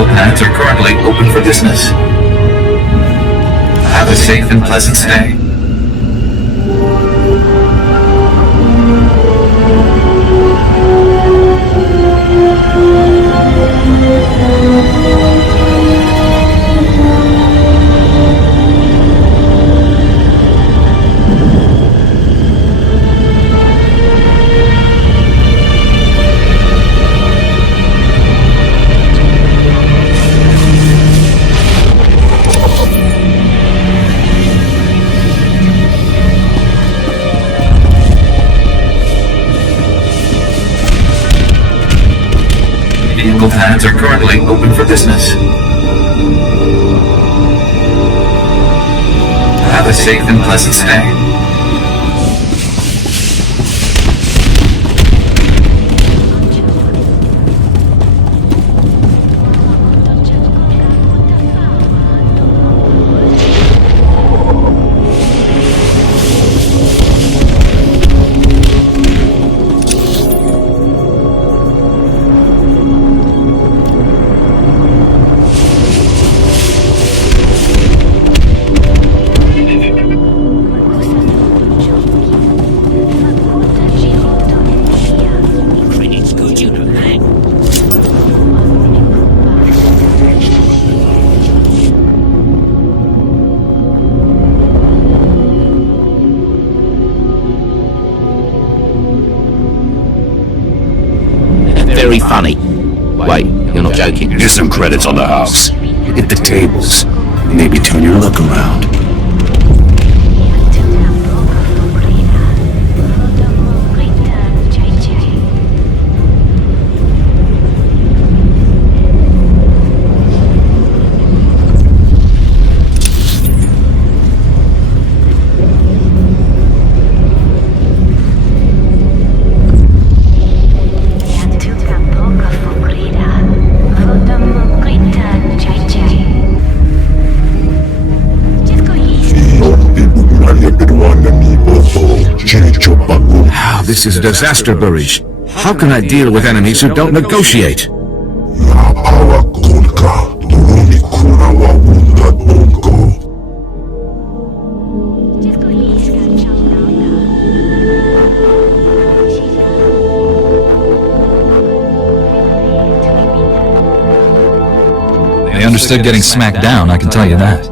Pads are currently open for business. Have a safe and pleasant stay. Vehicle pads are currently open for business. Have a safe and pleasant stay. Very funny. Wait, you're not joking? Get some credits on the house. Hit the tables. Maybe turn your luck around. This is a disaster, Barish. How can I deal with enemies who don't negotiate? They understood getting smacked down, I can tell you that.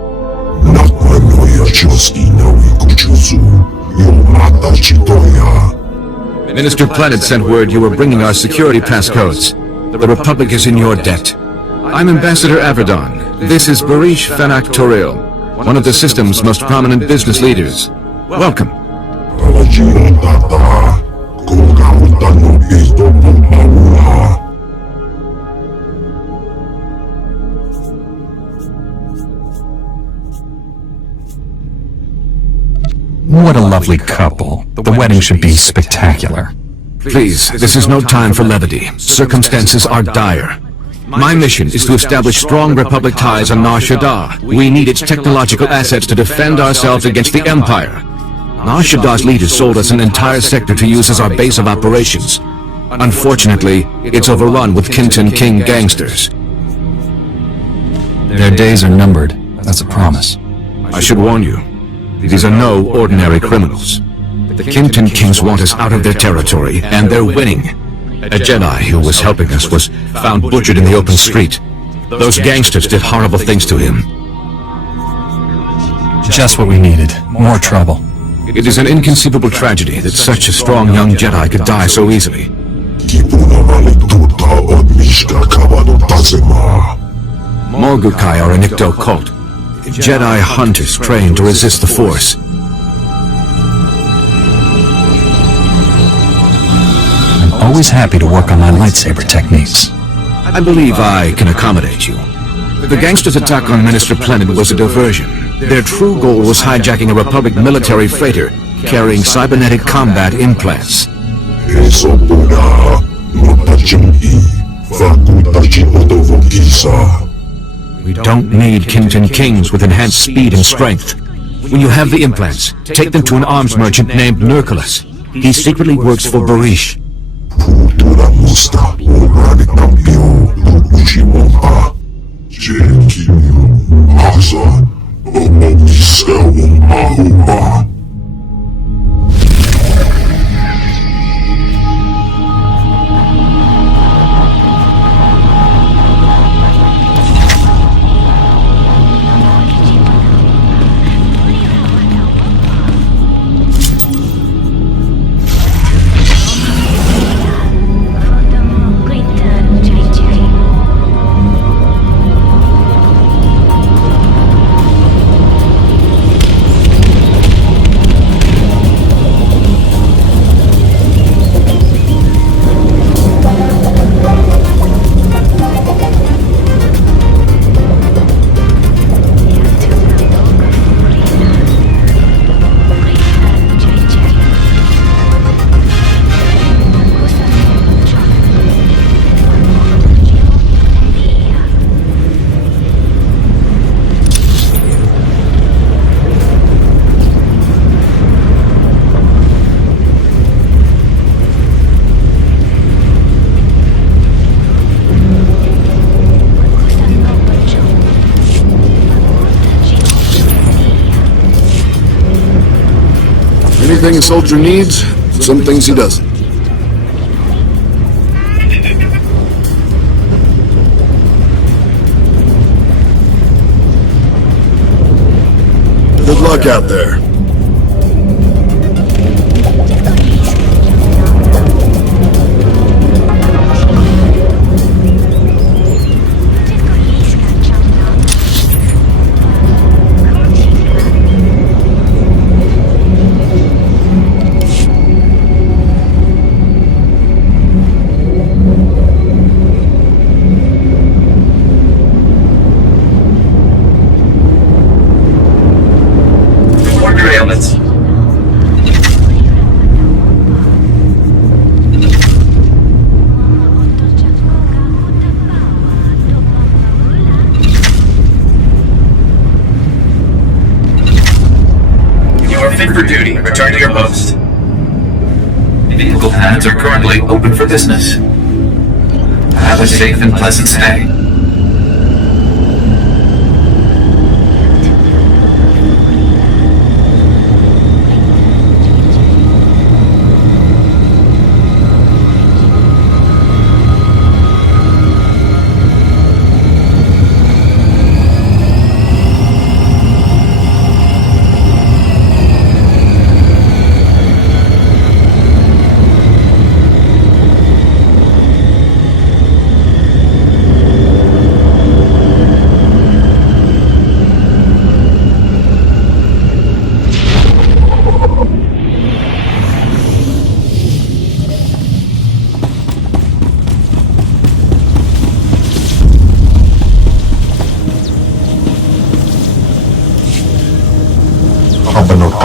Minister Planet sent word you were bringing our security passcodes. The Republic is in your debt. I'm Ambassador Averdon. This is Barish Fanak Toril, one of the system's most prominent business leaders. Welcome. What a lovely couple. The wedding should be spectacular. Please, this is no time for levity. Circumstances are dire. My mission is to establish strong Republic ties on Nar Shaddaa. We need its technological assets to defend ourselves against the Empire. Nar Shaddaa's leaders sold us an entire sector to use as our base of operations. Unfortunately, it's overrun with Kintan King gangsters. Their days are numbered. That's a promise. I should warn you, these are no ordinary criminals. The Kintan Kings want us out of their territory, and they're winning. A Jedi who was helping us was found butchered in the open street. Those gangsters did horrible things to him. Just what we needed. More trouble. It is an inconceivable tragedy that such a strong young Jedi could die so easily. Morgukai are a Nikto cult. Jedi hunters trained to resist the Force. I'm always happy to work on my lightsaber techniques. I believe I can accommodate you. The gangsters' attack on Minister Planet was a diversion. Their true goal was hijacking a Republic military freighter carrying cybernetic combat implants. We don't need Kintan Kings with enhanced speed and strength. When you have the implants, take them to an arms merchant named Nurculus. He secretly works for Barish. Anything a soldier needs, some things he doesn't. Good luck out there. Fit for duty. Return to your post. Vehicle pads are currently open for business. Have a safe and pleasant stay.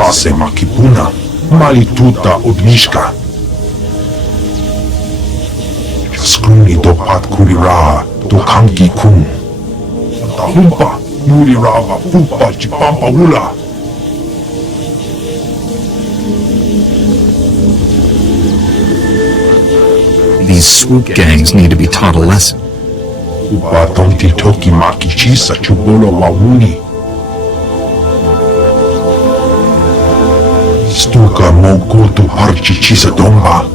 kase makipuna, mali tuta od viška. Skruni do pat kuriraha, do kanki kun. Tahumpa, nurirava, fupa, chipampa hula. These swoop gangs need to be taught a lesson. Upa tonti toki maki chisa chubolo wawuni. Stuka mogotu harchi chisa domba.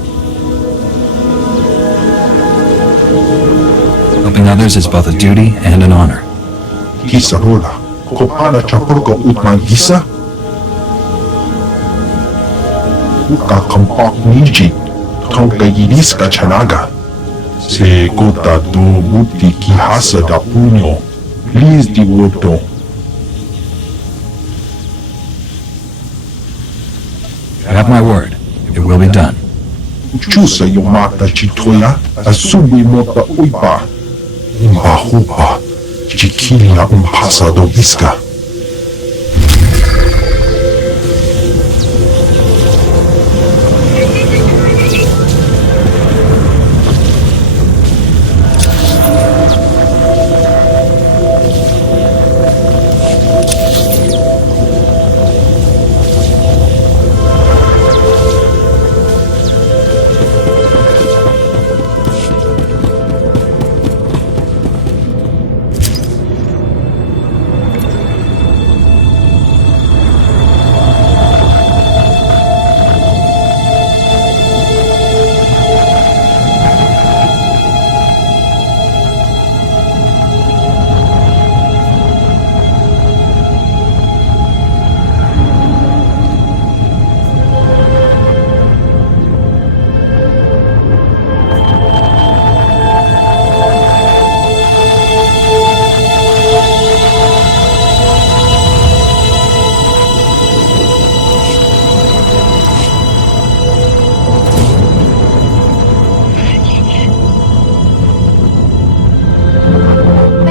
Helping others is both a duty and an honor. Kisa rola, kopana chapurka utman gisa. Uka kampak niji, tonka yiriska chanaga. Se gota do buti ki hasa da punyo, please di woto. You have my word. It will be done. Chusa yo mata chitoya, asubi mota uipa. Umba hupa, chikili na umpasa do biska.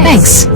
Thanks.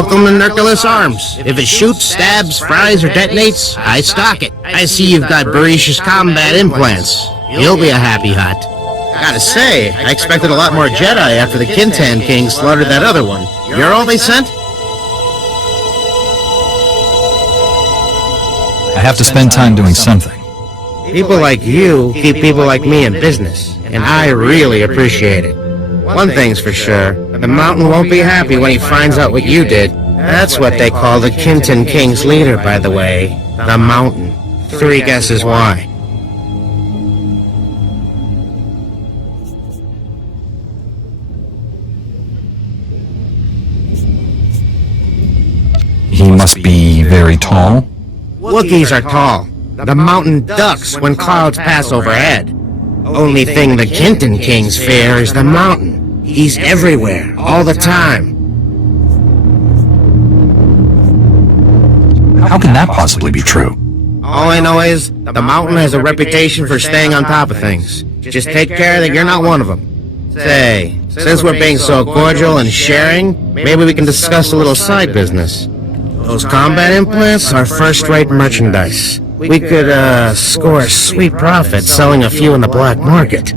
Welcome to Nerculus Arms. If it shoots, stabs, fries, or detonates, I stock it. I see you've got Berish's combat implants. You'll be a happy hut. Gotta say, I expected a lot more Jedi after the Kintan King slaughtered that other one. You're all they sent? I have to spend time doing something. People like you keep people like me in business, and I really appreciate it. One thing's for sure, the Mountain won't be happy when he finds out what you did. That's what they call the Kintan King's leader, by the way. The Mountain. 3 guesses why. He must be very tall. Wookiees are tall. The Mountain ducks when clouds pass overhead. Only thing the Kintan Kings fear is the Mountain. He's everywhere, all the time. How can that possibly be true? All I know is, the Mountain has a reputation for staying on top of things. Just take care that you're not one of them. Say, since we're being so cordial and sharing, maybe we can discuss a little side business. Those combat implants are first-rate merchandise. We could, score a sweet profit selling a few in the black market.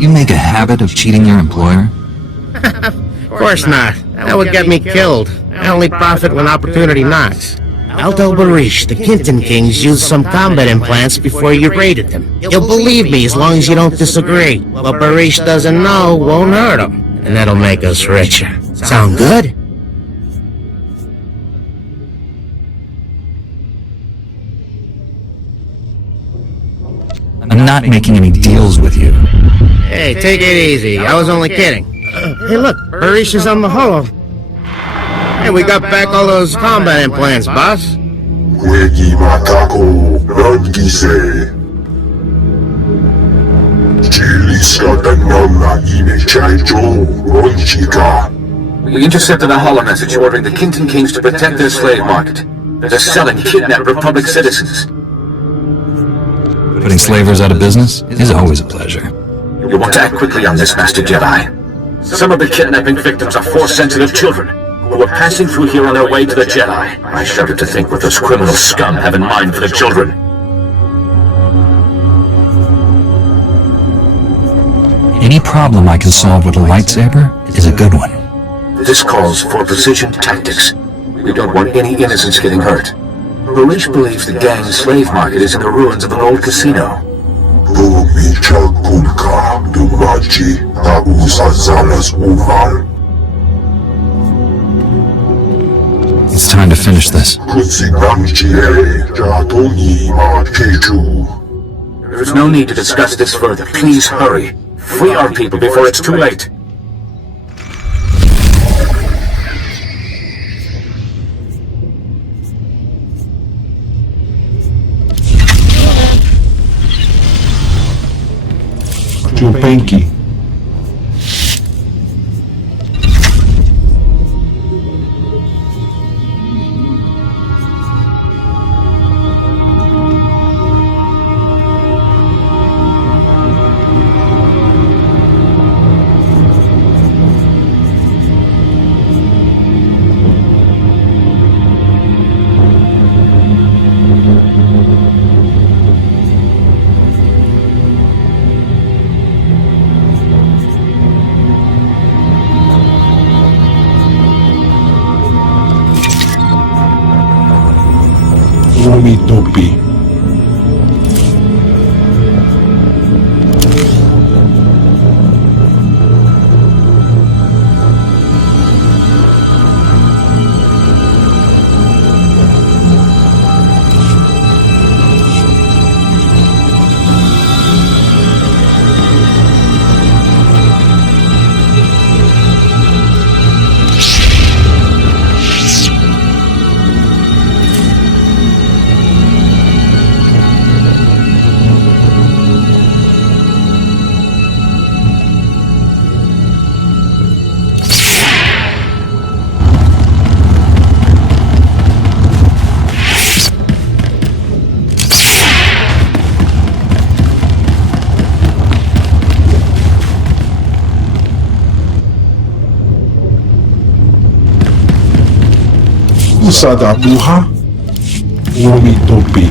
You make a habit of cheating your employer? Of course not. That would get me killed. I only profit when opportunity knocks. I'll tell Barish the Kintan Kings used some combat implants before you raided them. You'll believe me as long as you don't disagree. What Barish doesn't know won't hurt him, and that'll make us richer. Sound good? I'm not making any deals with you. Hey, take it easy. I was only kidding. Hey, look, Barish is on the holo. Hey, we got back all those combat implants, boss. Wegi Matako, Rangise. Chiliska Danona Ine Chaijo, Ronchika. We intercepted a holo message ordering the Kintan Kings to protect their slave market. They're selling kidnapped Republic citizens. Putting slavers out of business is always a pleasure. You want to act quickly on this, Master Jedi. Some of the kidnapping victims are Force-sensitive children who were passing through here on their way to the Jedi. I shudder to think what those criminal scum have in mind for the children. Any problem I can solve with a lightsaber is a good one. This calls for precision tactics. We don't want any innocents getting hurt. Barish believes the gang's slave market is in the ruins of an old casino. Bumicha Kulka, Dumachi, Nausa Zalas Uval. It's time to finish this. There's no need to discuss this further. Please hurry. Free our people before it's too late. Chupenki. Usada buha, umitopi.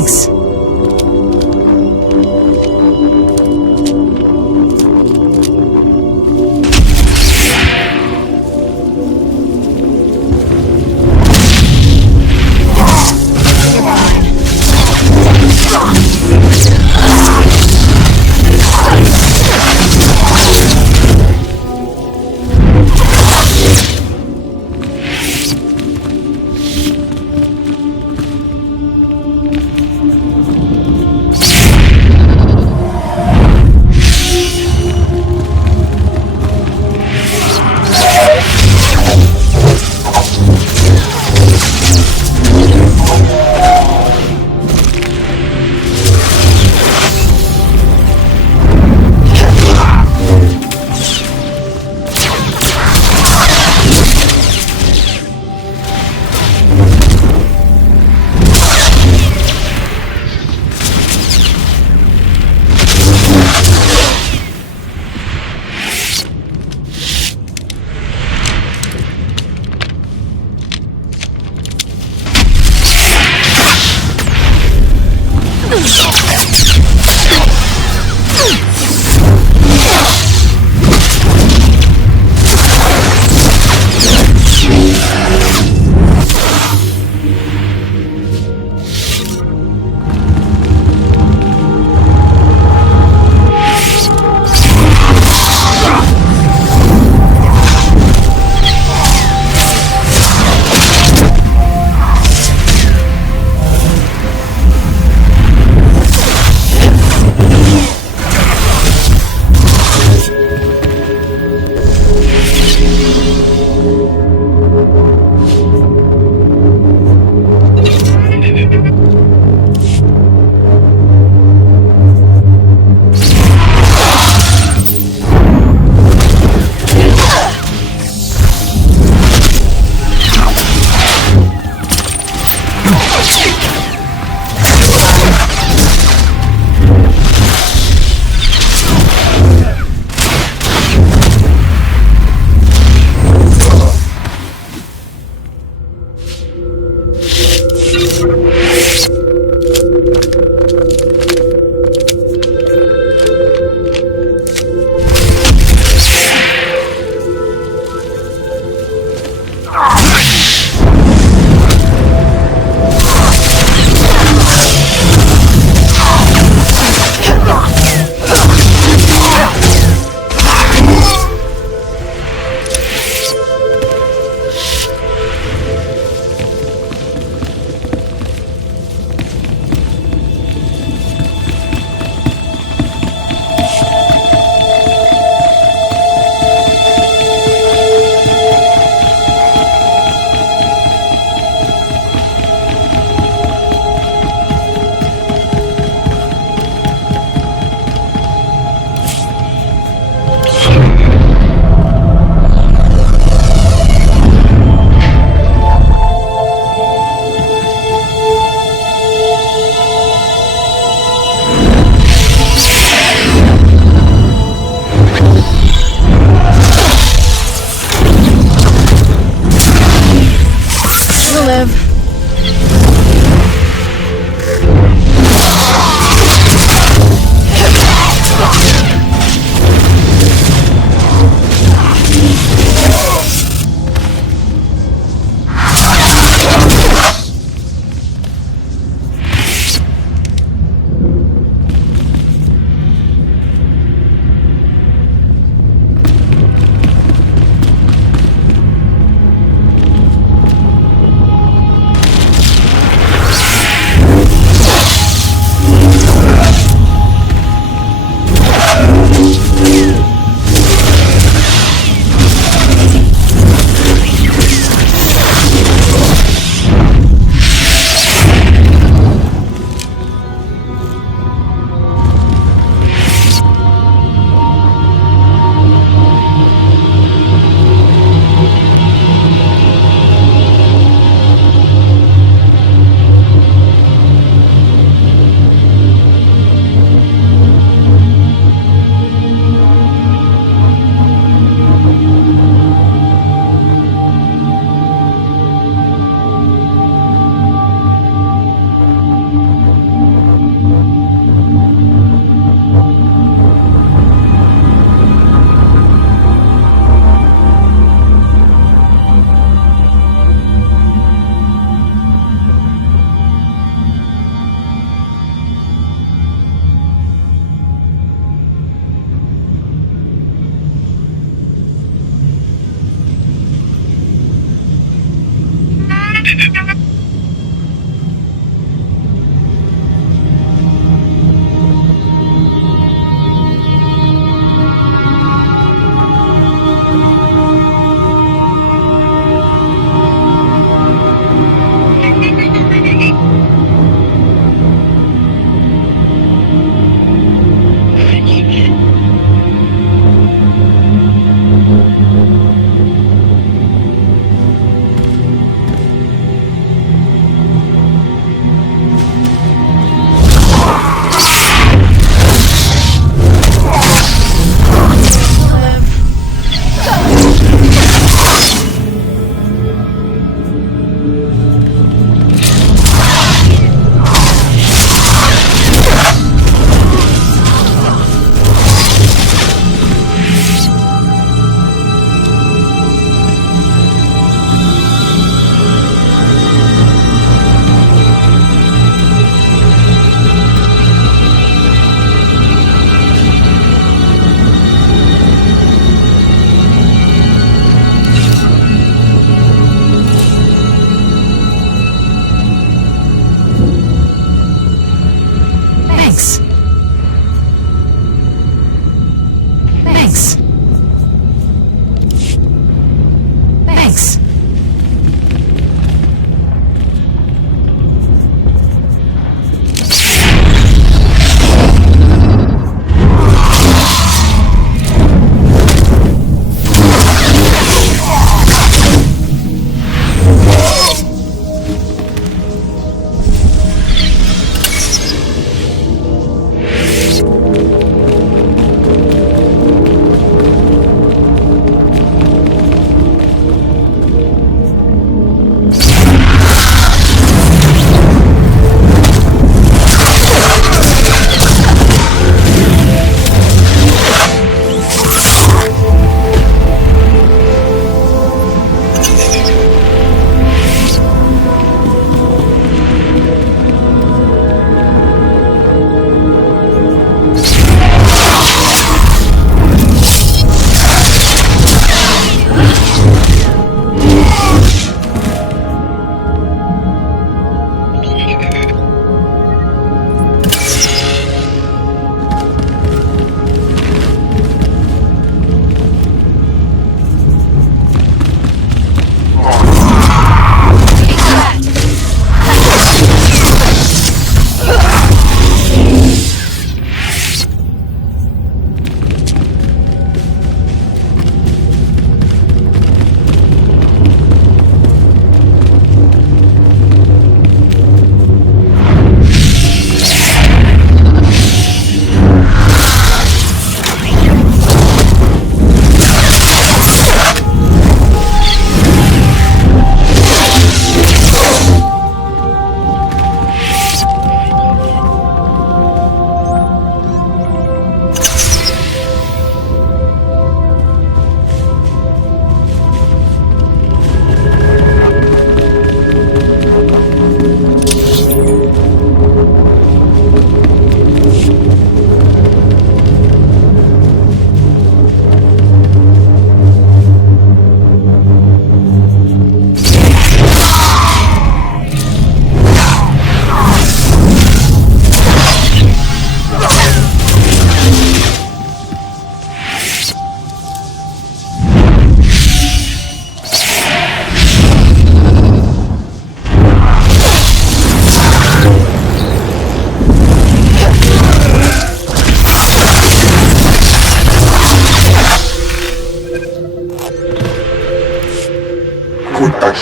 Thanks.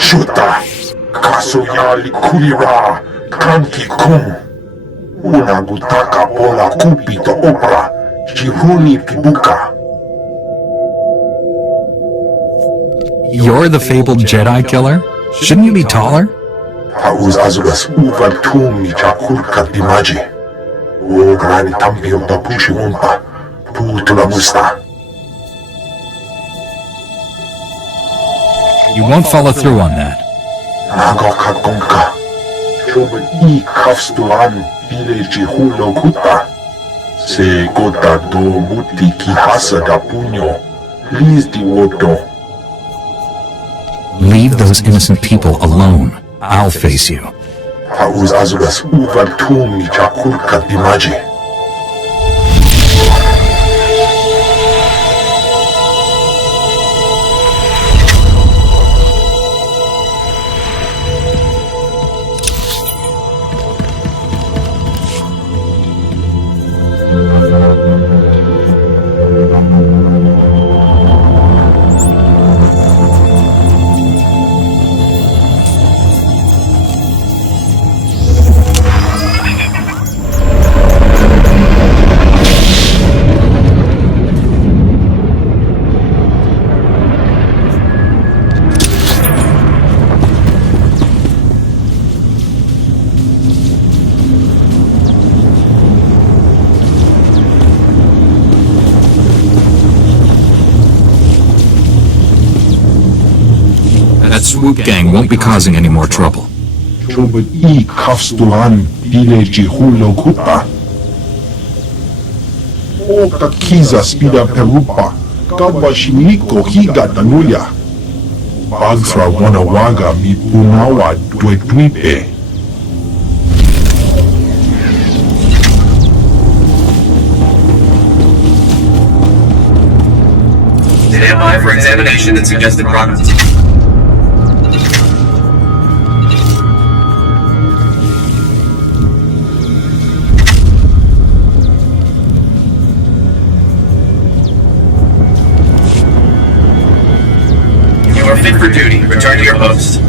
Shuta, Kasoyali Kulira, Kanki Kum, Unagutaka Bola Kupita Opera, Jihuni Pibuka. You're the fabled Jedi killer? Shouldn't you be taller? Pauz Azuras Uval Tumi Chakulka Dimaji. O Grani Tampi of the Pushi Umpa, Putula Musta. You won't follow through on that. Nagoka Gonka. Chobu I Kafstuan Village Hulo Kuta. Se Gota do Muti Kihasa da Punyo. Liz di Woto. Leave those innocent people alone. I'll face you. Pauz Azuras Uval Tumi Chakulka Dimaji. That swoop gang won't be causing any more trouble. Chobu I Kafstuan Village Hulo Kuta. Oka Kiza Spida Perupa. Kadwa Shimiko Higa Danuya. Bagsra Wanawaga Mi Punawa Dwedwipe. Stand by for examination and suggested product. You are fit for duty. Return to your post.